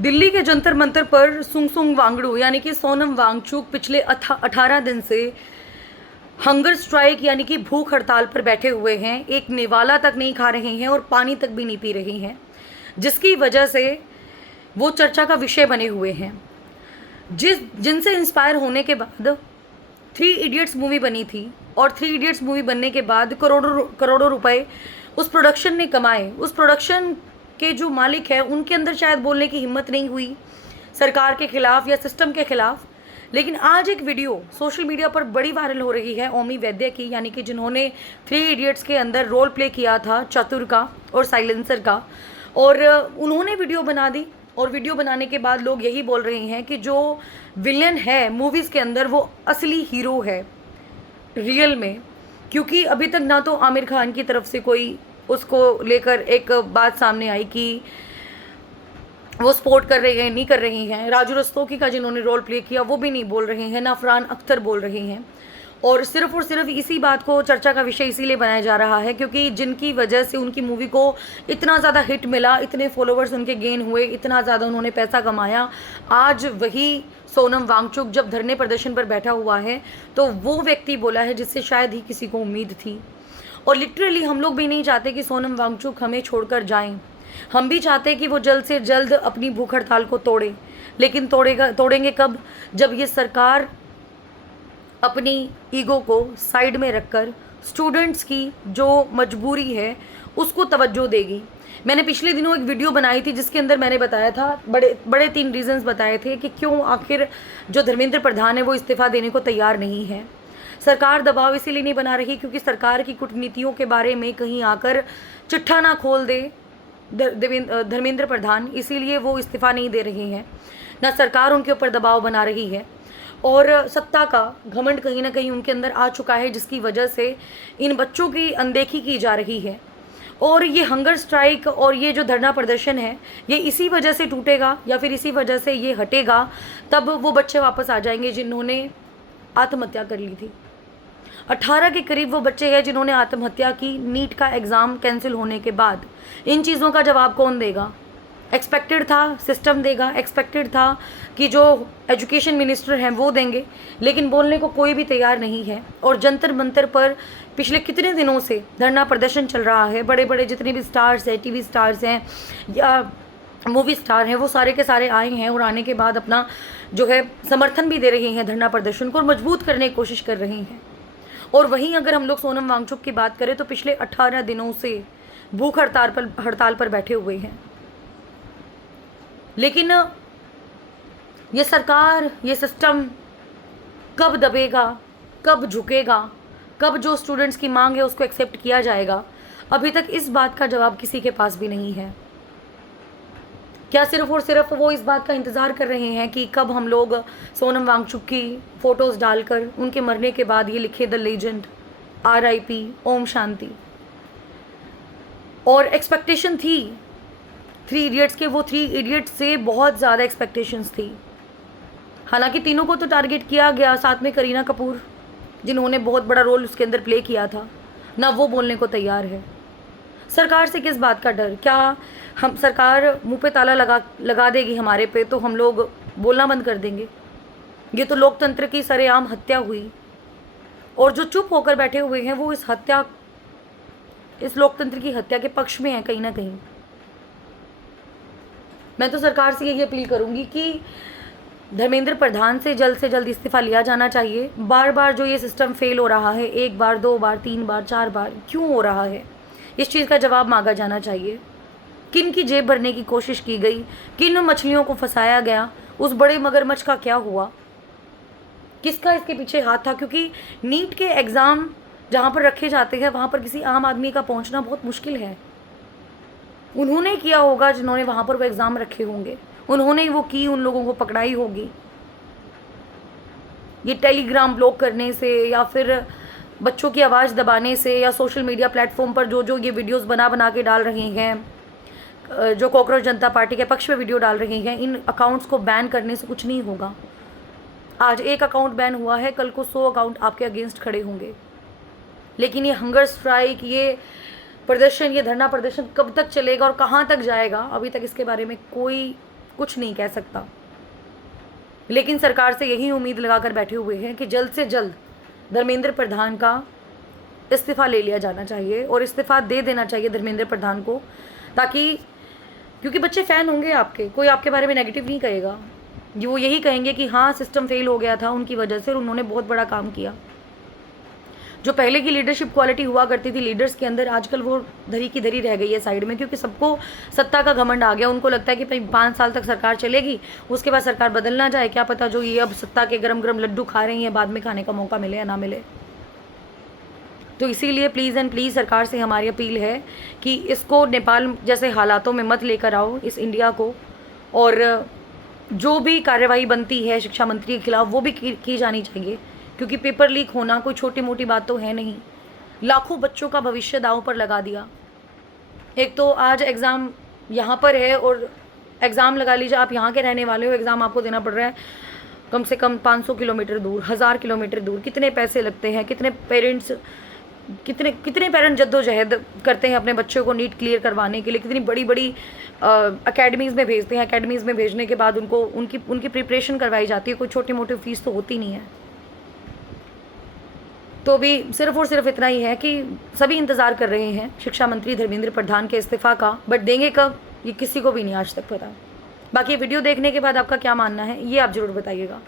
दिल्ली के जंतर मंतर पर सुंगसुंग वांगडू यानी कि सोनम वांगचुक पिछले 18 दिन से हंगर स्ट्राइक यानी कि भूख हड़ताल पर बैठे हुए हैं। एक निवाला तक नहीं खा रहे हैं और पानी तक भी नहीं पी रहे हैं, जिसकी वजह से वो चर्चा का विषय बने हुए हैं। जिनसे इंस्पायर होने के बाद थ्री इडियट्स मूवी बनी थी और थ्री इडियट्स मूवी बनने के बाद करोड़ों करोड़ों रुपए उस प्रोडक्शन ने कमाए। उस प्रोडक्शन के जो मालिक है उनके अंदर शायद बोलने की हिम्मत नहीं हुई सरकार के खिलाफ या सिस्टम के खिलाफ। लेकिन आज एक वीडियो सोशल मीडिया पर बड़ी वायरल हो रही है ओमी वैद्य की, यानी कि जिन्होंने थ्री इडियट्स के अंदर रोल प्ले किया था चतुर का और साइलेंसर का, और उन्होंने वीडियो बना दी। और वीडियो बनाने के बाद लोग यही बोल रहे हैं कि जो विलन है मूवीज़ के अंदर वो असली हीरो है रियल में, क्योंकि अभी तक ना तो आमिर खान की तरफ से कोई उसको लेकर एक बात सामने आई कि वो सपोर्ट कर रहे हैं नहीं कर रही हैं। राजू रस्तोगी का जिन्होंने रोल प्ले किया वो भी नहीं बोल रहे हैं, ना फरहान अख्तर बोल रहे हैं। और सिर्फ इसी बात को चर्चा का विषय इसीलिए बनाया जा रहा है क्योंकि जिनकी वजह से उनकी मूवी को इतना ज़्यादा हिट मिला, इतने फॉलोवर्स उनके गेन हुए, इतना ज़्यादा उन्होंने पैसा कमाया। आज वही सोनम वांगचुक जब धरने प्रदर्शन पर बैठा हुआ है तो वो व्यक्ति बोला है जिससे शायद ही किसी को उम्मीद थी। और लिटरली हम लोग भी नहीं चाहते कि सोनम वांगचुक हमें छोड़कर जाएं। हम भी चाहते हैं कि वो जल्द से जल्द अपनी भूख हड़ताल को तोड़े, लेकिन तोड़ेंगे कब? जब ये सरकार अपनी ईगो को साइड में रखकर स्टूडेंट्स की जो मजबूरी है उसको तवज्जो देगी। मैंने पिछले दिनों एक वीडियो बनाई थी जिसके अंदर मैंने बताया था, बड़े बड़े 3 रीजंस बताए थे कि क्यों आखिर जो धर्मेंद्र प्रधान है वो इस्तीफ़ा देने को तैयार नहीं है। सरकार दबाव इसीलिए नहीं बना रही क्योंकि सरकार की कूटनीतियों के बारे में कहीं आकर चिट्ठा ना खोल दे धर्मेंद्र प्रधान, इसीलिए वो इस्तीफ़ा नहीं दे रहे हैं। ना सरकार उनके ऊपर दबाव बना रही है और सत्ता का घमंड कहीं ना कहीं उनके अंदर आ चुका है, जिसकी वजह से इन बच्चों की अनदेखी की जा रही है। और ये हंगर स्ट्राइक और ये जो धरना प्रदर्शन है ये इसी वजह से टूटेगा या फिर इसी वजह से ये हटेगा, तब वो बच्चे वापस आ जाएंगे जिन्होंने आत्महत्या कर ली थी। 18 के करीब वो बच्चे हैं जिन्होंने आत्महत्या की नीट का एग्ज़ाम कैंसिल होने के बाद। इन चीज़ों का जवाब कौन देगा? एक्सपेक्टेड था सिस्टम देगा, एक्सपेक्टेड था कि जो एजुकेशन मिनिस्टर हैं वो देंगे, लेकिन बोलने को कोई भी तैयार नहीं है। और जंतर मंतर पर पिछले कितने दिनों से धरना प्रदर्शन चल रहा है। बड़े बड़े जितने भी स्टार्स हैं, टीवी स्टार्स हैं या मूवी स्टार हैं, वो सारे के सारे आए हैं और आने के बाद अपना जो है समर्थन भी दे रहे हैं धरना प्रदर्शन को और मजबूत करने की कोशिश कर रहे हैं। और वहीं अगर हम लोग सोनम वांगचुक की बात करें तो पिछले 18 दिनों से भूख हड़ताल पर बैठे हुए हैं। लेकिन ये सरकार, ये सिस्टम कब दबेगा, कब झुकेगा, कब जो स्टूडेंट्स की मांग है उसको एक्सेप्ट किया जाएगा, अभी तक इस बात का जवाब किसी के पास भी नहीं है। क्या सिर्फ और सिर्फ वो इस बात का इंतज़ार कर रहे हैं कि कब हम लोग सोनम वांगचुक की फ़ोटोज़ डालकर उनके मरने के बाद ये लिखे the legend RIP Om Shanti. और एक्सपेक्टेशन थी थ्री इडियट्स के, वो थ्री इडियट्स से बहुत ज़्यादा एक्सपेक्टेशंस थी। हालांकि तीनों को तो टारगेट किया गया, साथ में करीना कपूर जिन्होंने बहुत बड़ा रोल उसके अंदर प्ले किया था, ना वो बोलने को तैयार है। सरकार से किस बात का डर? क्या हम सरकार मुंह पे ताला लगा देगी हमारे पे तो हम लोग बोलना बंद कर देंगे? ये तो लोकतंत्र की सरेआम हत्या हुई और जो चुप होकर बैठे हुए हैं वो इस लोकतंत्र की हत्या के पक्ष में है कहीं ना कहीं। मैं तो सरकार से यही अपील करूंगी कि धर्मेंद्र प्रधान से जल्द इस्तीफ़ा लिया जाना चाहिए। बार बार जो ये सिस्टम फेल हो रहा है, 1 बार 2 बार 3 बार 4 बार क्यों हो रहा है, इस चीज़ का जवाब मांगा जाना चाहिए। किन की जेब भरने की कोशिश की गई, किन मछलियों को फंसाया गया, उस बड़े मगरमच्छ का क्या हुआ, किसका इसके पीछे हाथ था? क्योंकि नीट के एग्ज़ाम जहाँ पर रखे जाते हैं वहाँ पर किसी आम आदमी का पहुँचना बहुत मुश्किल है। उन्होंने किया होगा जिन्होंने वहाँ पर वो एग्ज़ाम रखे होंगे, उन्होंने वो की, उन लोगों को पकड़ाई होगी। ये टेलीग्राम ब्लॉक करने से या फिर बच्चों की आवाज़ दबाने से या सोशल मीडिया प्लेटफॉर्म पर जो ये वीडियोस बना के डाल रहे हैं, जो कॉकरोच जनता पार्टी के पक्ष में वीडियो डाल रहे हैं, इन अकाउंट्स को बैन करने से कुछ नहीं होगा। आज एक अकाउंट बैन हुआ है, कल को 100 अकाउंट आपके अगेंस्ट खड़े होंगे। लेकिन ये हंगर स्ट्राइक, ये प्रदर्शन, ये धरना प्रदर्शन कब तक चलेगा और कहाँ तक जाएगा, अभी तक इसके बारे में कोई कुछ नहीं कह सकता। लेकिन सरकार से यही उम्मीद लगाकर बैठे हुए हैं कि जल्द से जल्द धर्मेंद्र प्रधान का इस्तीफ़ा ले लिया जाना चाहिए और इस्तीफ़ा दे देना चाहिए धर्मेंद्र प्रधान को, ताकि क्योंकि बच्चे फ़ैन होंगे आपके, कोई आपके बारे में नेगेटिव नहीं कहेगा। वो यही कहेंगे कि हाँ सिस्टम फेल हो गया था उनकी वजह से और उन्होंने बहुत बड़ा काम किया। जो पहले की लीडरशिप क्वालिटी हुआ करती थी लीडर्स के अंदर, आजकल वो धरी की धरी रह गई है साइड में, क्योंकि सबको सत्ता का घमंड आ गया। उनको लगता है कि भाई 5 साल तक सरकार चलेगी, उसके बाद सरकार बदल ना जाए, क्या पता जो ये अब सत्ता के गरम गरम लड्डू खा रही हैं बाद में खाने का मौका मिले या ना मिले। तो इसीलिए प्लीज़ एंड प्लीज़ सरकार से हमारी अपील है कि इसको नेपाल जैसे हालातों में मत लेकर आओ इस इंडिया को, और जो भी कार्यवाही बनती है शिक्षा मंत्री के खिलाफ वो भी की जानी चाहिए, क्योंकि पेपर लीक होना कोई छोटी मोटी बात तो है नहीं। लाखों बच्चों का भविष्य दांव पर लगा दिया। एक तो आज एग्ज़ाम यहाँ पर है और एग्ज़ाम लगा लीजिए, आप यहाँ के रहने वाले हो, एग्ज़ाम आपको देना पड़ रहा है कम से कम 500 किलोमीटर दूर, 1000 किलोमीटर दूर। कितने पैसे लगते हैं, कितने पेरेंट्स जद्दोजहद करते हैं अपने बच्चों को नीट क्लियर करवाने के लिए, कितनी बड़ी बड़ी अकेडमीज़ में भेजते हैं। अकेडमीज़ में भेजने के बाद उनको उनकी प्रिपरेशन करवाई जाती है, कोई छोटी मोटी फीस तो होती नहीं है। तो भी सिर्फ और सिर्फ इतना ही है कि सभी इंतज़ार कर रहे हैं शिक्षा मंत्री धर्मेंद्र प्रधान के इस्तीफ़ा का, बट देंगे कब ये किसी को भी नहीं आज तक पता। बाकी वीडियो देखने के बाद आपका क्या मानना है ये आप ज़रूर बताइएगा।